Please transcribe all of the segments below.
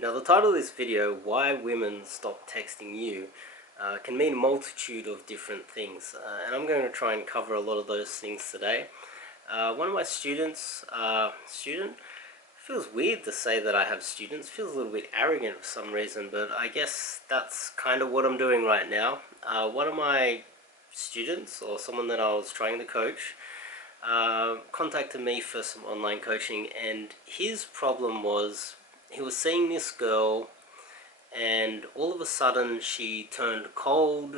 Now the title of this video, Why Women Stop Texting You, can mean a multitude of different things, and I'm going to try and cover a lot of those things today. One of my students, feels weird to say that I have students, feels a little bit arrogant for some reason, but I guess that's kind of what I'm doing right now. One of my students, or someone that I was trying to coach, contacted me for some online coaching, and his problem was he was seeing this girl and all of a sudden she turned cold.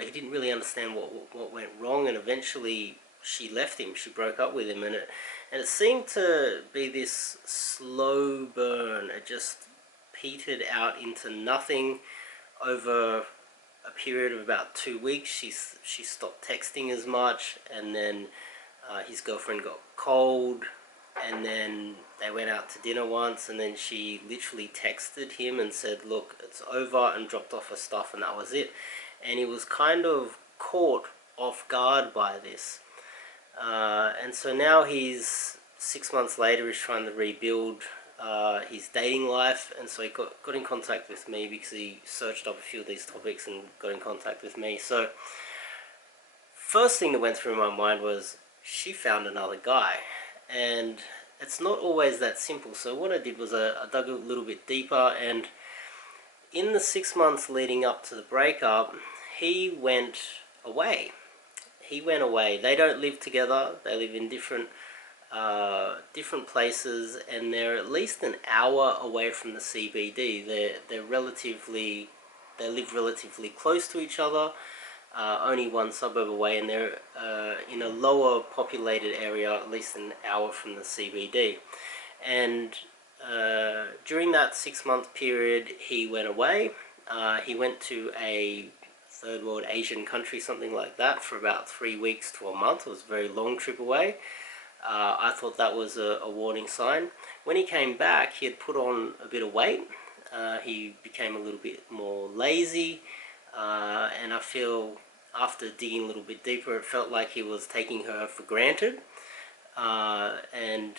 He didn't really understand what went wrong, and eventually she left him, she broke up with him, and it seemed to be this slow burn. It just petered out into nothing. Over a period of about 2 weeks she stopped texting as much, and then his girlfriend got cold, and then they went out to dinner once, and then she literally texted him and said, look, it's over, and dropped off her stuff, and that was it. And he was kind of caught off guard by this. And so now he's 6 months later, he's trying to rebuild his dating life, and so he got in contact with me because he searched up a few of these topics and got in contact with me. So first thing that went through my mind was, she found another guy, and it's not always that simple. So what I did was I dug a little bit deeper, and in the 6 months leading up to the breakup, he went away. They don't live together, they live in different places, and they're at least an hour away from the CBD. They live relatively close to each other, only one suburb away, and they're in a lower populated area, at least an hour from the CBD. And during that 6 month period, he went away. He went to a third world Asian country, something like that, for about 3 weeks to a month. It was a very long trip away. I thought that was a warning sign. When he came back, he had put on a bit of weight. He became a little bit more lazy, and I feel after digging a little bit deeper, it felt like he was taking her for granted. And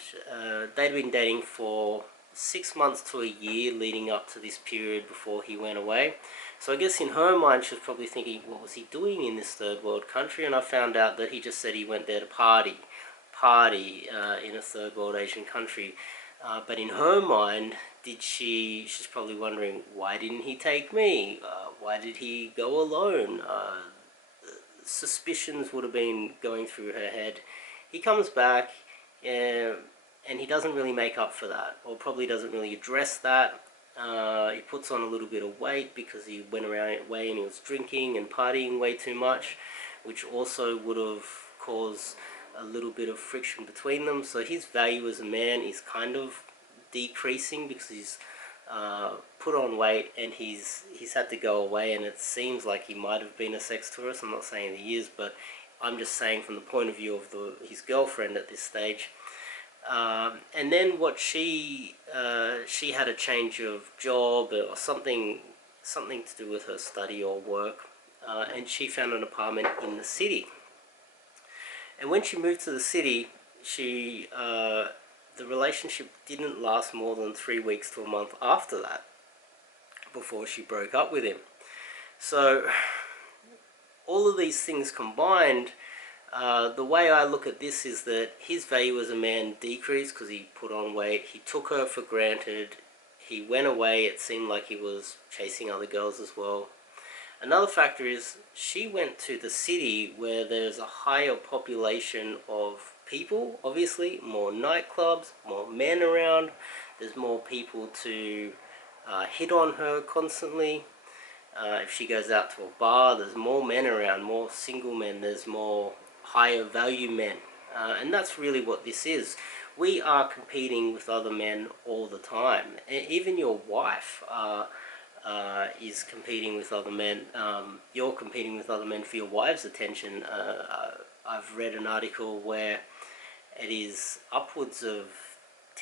they'd been dating for 6 months to a year leading up to this period before he went away. So I guess in her mind, she was probably thinking, what was he doing in this third world country? And I found out that he just said he went there to party in a third world Asian country. But in her mind, she's probably wondering, why didn't he take me? Why did he go alone? Suspicions would have been going through her head. He comes back, and he doesn't really make up for that, or probably doesn't really address that. He puts on a little bit of weight because he went away and he was drinking and partying way too much, which also would have caused a little bit of friction between them. So his value as a man is kind of decreasing because he's put on weight, and he's had to go away, and it seems like he might have been a sex tourist. I'm not saying he is, but I'm just saying from the point of view of his girlfriend at this stage. And then what she had a change of job or something to do with her study or work, and she found an apartment in the city. And when she moved to the city, the relationship didn't last more than 3 weeks to a month after that, before she broke up with him. So all of these things combined, the way I look at this is that his value as a man decreased because he put on weight, he took her for granted, he went away, it seemed like he was chasing other girls as well. Another factor is she went to the city where there's a higher population of people, obviously, more nightclubs, more men around, there's more people to hit on her constantly. If she goes out to a bar, there's more men around, more single men, there's more higher value men. And that's really what this is. We are competing with other men all the time. Even your wife is competing with other men. You're competing with other men for your wife's attention. I've read an article where it is upwards of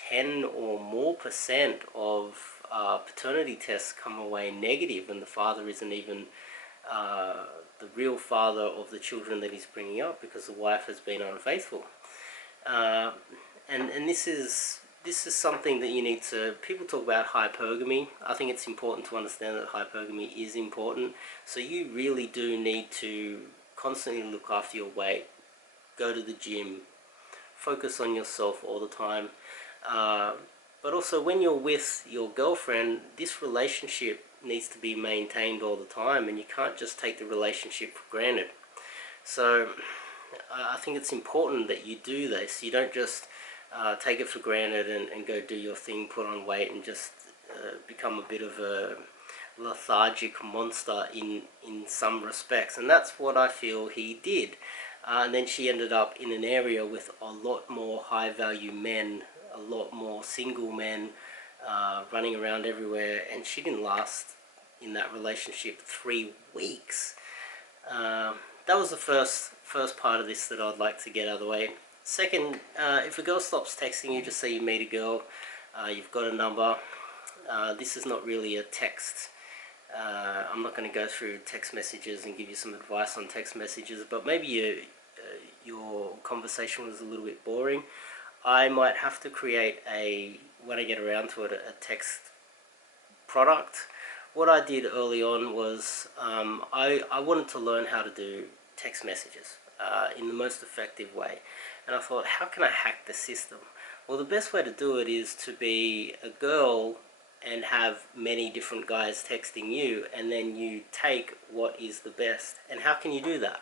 10 or more % of paternity tests come away negative, and the father isn't even the real father of the children that he's bringing up because the wife has been unfaithful. And this is this is something that you need to, people talk about hypergamy. I think it's important to understand that hypergamy is important. So you really do need to constantly look after your weight, go to the gym, focus on yourself all the time. But also when you're with your girlfriend, this relationship needs to be maintained all the time, and you can't just take the relationship for granted. So I think it's important that you do this. You don't just take it for granted and go do your thing, put on weight, and just become a bit of a lethargic monster in some respects. And that's what I feel he did. And then she ended up in an area with a lot more high value men, a lot more single men running around everywhere, and she didn't last in that relationship 3 weeks. That was the first part of this that I'd like to get out of the way. Second, if a girl stops texting you, just say you meet a girl, you've got a number. This is not really a text. I'm not going to go through text messages and give you some advice on text messages, but maybe your conversation was a little bit boring. I might have to create when I get around to it, a text product. What I did early on was I wanted to learn how to do text messages in the most effective way. And I thought, how can I hack the system? Well, the best way to do it is to be a girl and have many different guys texting you, and then you take what is the best. And how can you do that?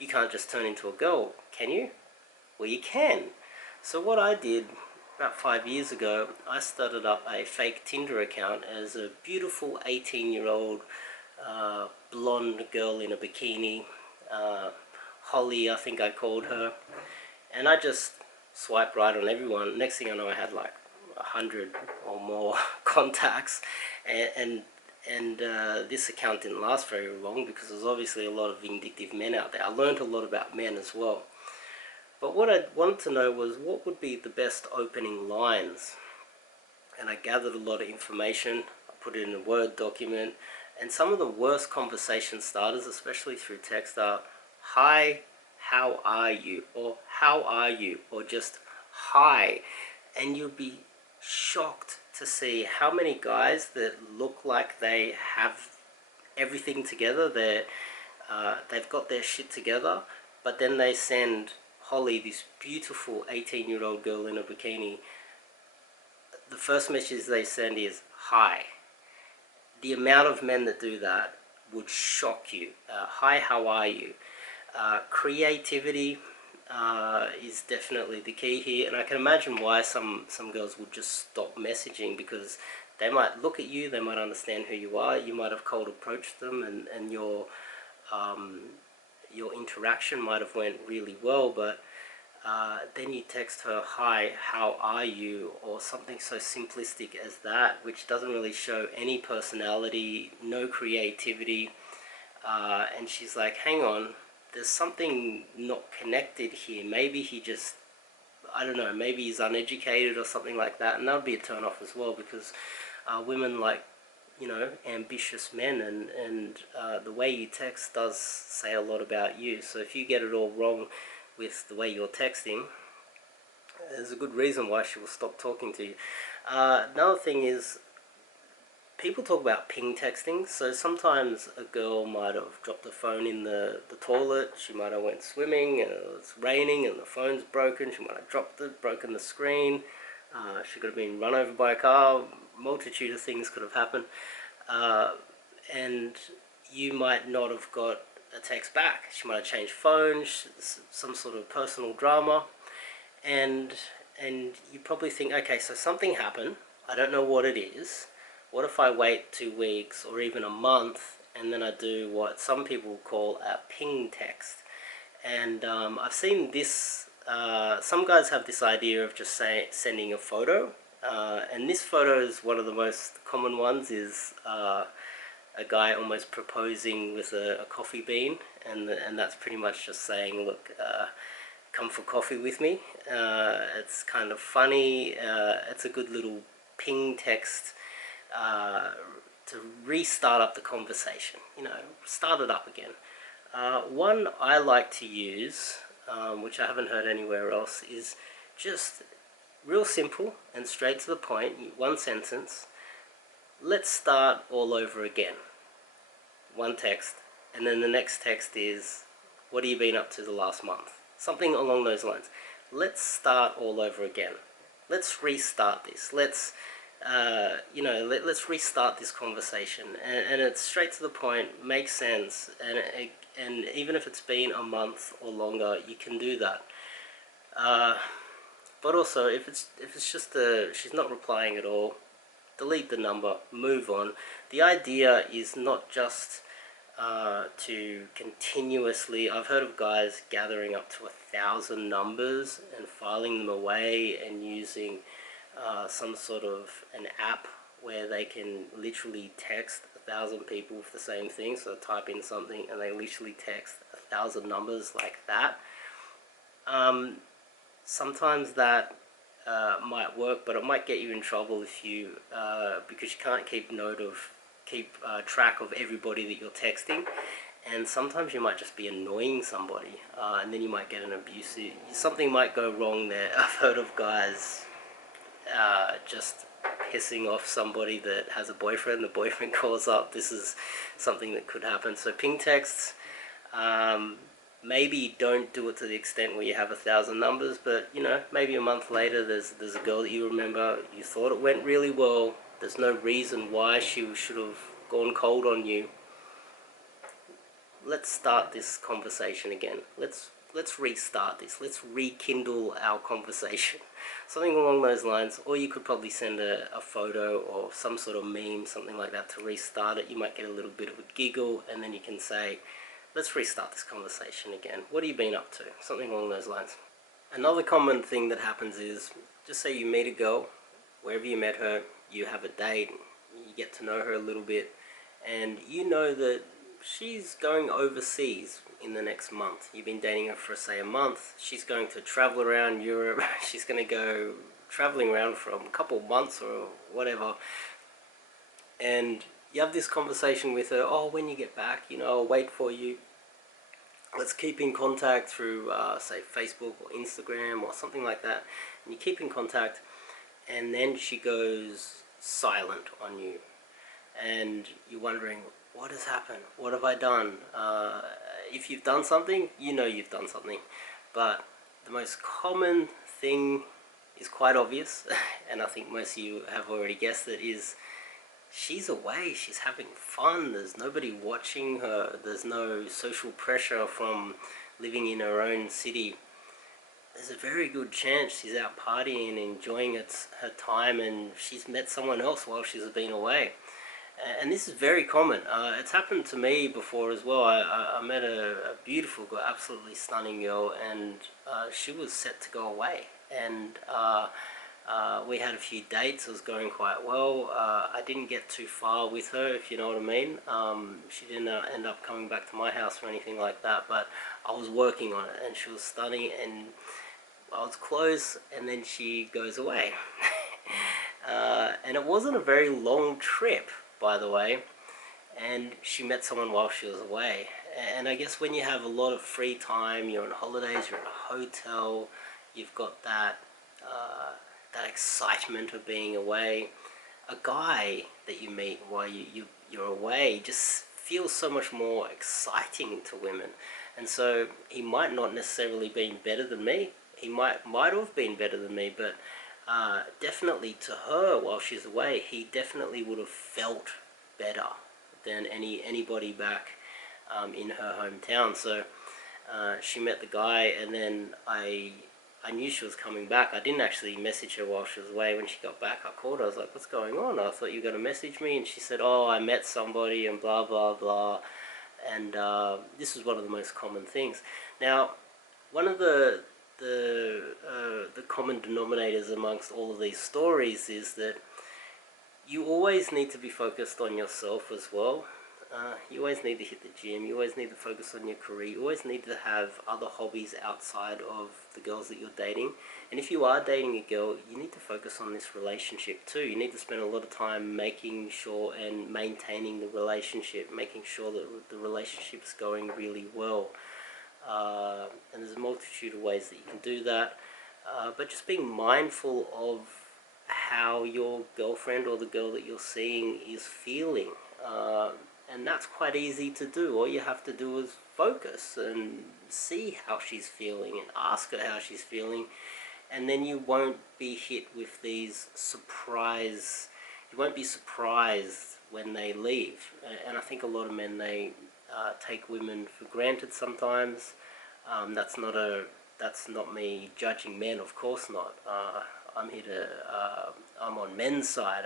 You can't just turn into a girl, can you? Well, you can. So what I did about 5 years ago, I started up a fake Tinder account as a beautiful 18-year-old blonde girl in a bikini. Holly, I think I called her. And I just swiped right on everyone. Next thing I know, I had like 100 or more contacts, and this account didn't last very long because there's obviously a lot of vindictive men out there. I learned a lot about men as well. But what I wanted to know was what would be the best opening lines. And I gathered a lot of information, I put it in a Word document, and some of the worst conversation starters, especially through text, are, "Hi, how are you?" or "How are you?" or just "Hi." And you'll be shocked to see how many guys that look like they have everything together, they've got their shit together, but then they send Holly, this beautiful 18-year-old girl in a bikini, the first message they send is "Hi." The amount of men that do that would shock you. Hi, how are you? Creativity is definitely the key here, and I can imagine why some girls would just stop messaging, because they might look at you, they might understand who you are, you might have cold approached them, and your interaction might have went really well, but then you text her, "Hi, how are you?" or something so simplistic as that, which doesn't really show any personality, no creativity, and she's like, "Hang on, there's something not connected here. Maybe he just, I don't know, maybe he's uneducated or something like that." And that would be a turn off as well, because women like, you know, ambitious men, and the way you text does say a lot about you. So if you get it all wrong with the way you're texting, there's a good reason why she will stop talking to you. Another thing is, people talk about ping texting. So sometimes a girl might have dropped the phone in the toilet, she might have went swimming and it's raining and the phone's broken, she might have dropped it, broken the screen, she could have been run over by a car, multitude of things could have happened, and you might not have got a text back. She might have changed phones, some sort of personal drama, and you probably think, okay, so something happened, I don't know what it is. What if I wait 2 weeks or even a month, and then I do what some people call a ping text? And I've seen this, some guys have this idea of just sending a photo, and this photo is one of the most common ones, is a guy almost proposing with a coffee bean, and that's pretty much just saying, look, come for coffee with me. It's kind of funny, it's a good little ping text to restart up the conversation, you know, start it up again. One I like to use, which I haven't heard anywhere else, is just real simple and straight to the point, one sentence. Let's start all over again. One text, and then the next text is, what have you been up to the last month? Something along those lines. Let's start all over again. Let's restart this. Let's let's restart this conversation, and it's straight to the point, makes sense, and even if it's been a month or longer, you can do that. But also, if it's just she's not replying at all, delete the number, move on. The idea is not just to continuously. I've heard of guys gathering up to 1,000 numbers and filing them away and using some sort of an app where they can literally text 1,000 people with the same thing. So type in something and they literally text 1,000 numbers like that. Sometimes that might work, but it might get you in trouble if you because you can't keep track of everybody that you're texting, and sometimes you might just be annoying somebody, and then you might get an abusive. Something might go wrong there. I've heard of guys just pissing off somebody that has a boyfriend. The boyfriend calls up. This is something that could happen. So ping texts. Maybe don't do it to the extent where you have 1,000 numbers, but maybe a month later there's a girl that you remember, you thought it went really well, there's no reason why she should have gone cold on you. Let's start this conversation again. Let's restart this. Let's rekindle our conversation. Something along those lines. Or you could probably send a photo or some sort of meme, something like that, to restart it. You might get a little bit of a giggle, and then you can say, let's restart this conversation again. What have you been up to? Something along those lines. Another common thing that happens is, just say you meet a girl, wherever you met her, you have a date, you get to know her a little bit, and you know that she's going overseas in the next month. You've been dating her for, say, a month. She's going to travel around Europe. She's going to go traveling around for a couple months or whatever. And you have this conversation with her, oh, when you get back, I'll wait for you. Let's keep in contact through, say, Facebook or Instagram or something like that. And you keep in contact, and then she goes silent on you. And you're wondering, what has happened? What have I done? If you've done something, you've done something. But the most common thing is quite obvious, and I think most of you have already guessed it, is she's away, she's having fun, there's nobody watching her, there's no social pressure from living in her own city. There's a very good chance she's out partying, enjoying her time, and she's met someone else while she's been away. And this is very common. It's happened to me before as well. I met a beautiful girl, absolutely stunning girl, and she was set to go away. And we had a few dates. It was going quite well. I didn't get too far with her, if you know what I mean. She didn't end up coming back to my house or anything like that, but I was working on it, and she was stunning, and I was close, and then she goes away. And it wasn't a very long trip, by the way, and she met someone while she was away. And I guess when you have a lot of free time, you're on holidays, you're in a hotel, you've got that excitement of being away. A guy that you meet while you're away just feels so much more exciting to women. And so he might not necessarily been better than me. He might have been better than me, but definitely to her while she's away, he definitely would have felt better than anybody back in her hometown. So she met the guy, and then I knew she was coming back. I didn't actually message her while she was away. When she got back, I called her. I was like, what's going on? I thought you were going to message me. And she said, oh, I met somebody and blah, blah, blah. And this is one of the most common things. Now, one of the common denominators amongst all of these stories is that you always need to be focused on yourself as well. You always need to hit the gym, you always need to focus on your career, you always need to have other hobbies outside of the girls that you're dating. And if you are dating a girl, you need to focus on this relationship too. You need to spend a lot of time making sure and maintaining the relationship, making sure that the relationship is going really well. And there's a multitude of ways that you can do that. but just being mindful of how your girlfriend or the girl that you're seeing is feeling. And that's quite easy to do. All you have to do is focus and see how she's feeling and ask her how she's feeling, and then you won't be hit with these you won't be surprised when they leave. And I think a lot of men, they take women for granted sometimes. That's not me judging men, of course not. I'm on men's side.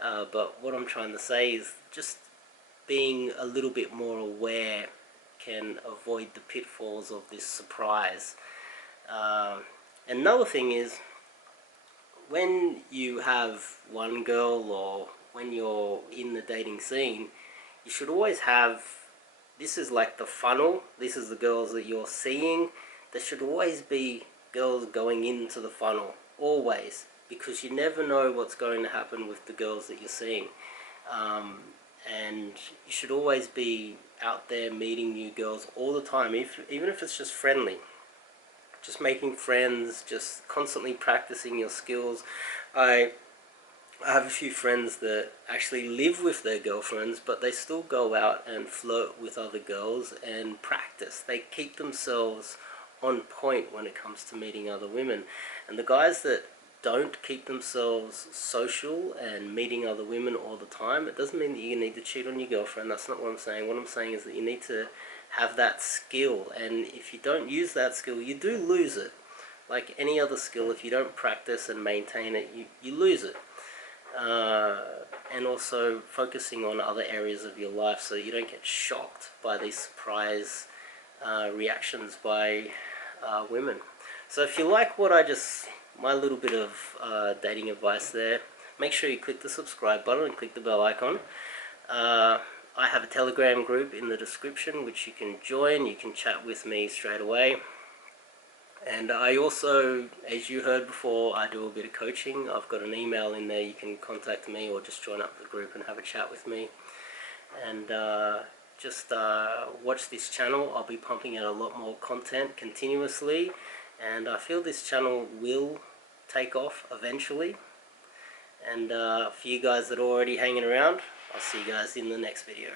But what I'm trying to say is just being a little bit more aware can avoid the pitfalls of this surprise. Another thing is, when you have one girl or when you're in the dating scene, you should always have, this is like the funnel, this is the girls that you're seeing. There should always be girls going into the funnel, always, because you never know what's going to happen with the girls that you're seeing. And you should always be out there meeting new girls all the time, even if it's just friendly. Just making friends, just constantly practicing your skills. I have a few friends that actually live with their girlfriends, but they still go out and flirt with other girls and practice. They keep themselves on point when it comes to meeting other women. And the guys that don't keep themselves social and meeting other women all the time, it doesn't mean that you need to cheat on your girlfriend. That's not what I'm saying. What I'm saying is that you need to have that skill, and if you don't use that skill, you do lose it. Like any other skill, if you don't practice and maintain it, you lose it. And also focusing on other areas of your life so that you don't get shocked by these surprise reactions by women. So if you like my little bit of dating advice there, make sure you click the subscribe button and click the bell icon. I have a Telegram group in the description which you can join. You can chat with me straight away. And I also, as you heard before, I do a bit of coaching. I've got an email in there. You can contact me or just join up the group and have a chat with me. And just watch this channel. I'll be pumping out a lot more content continuously. And I feel this channel will take off eventually. And for you guys that are already hanging around, I'll see you guys in the next video.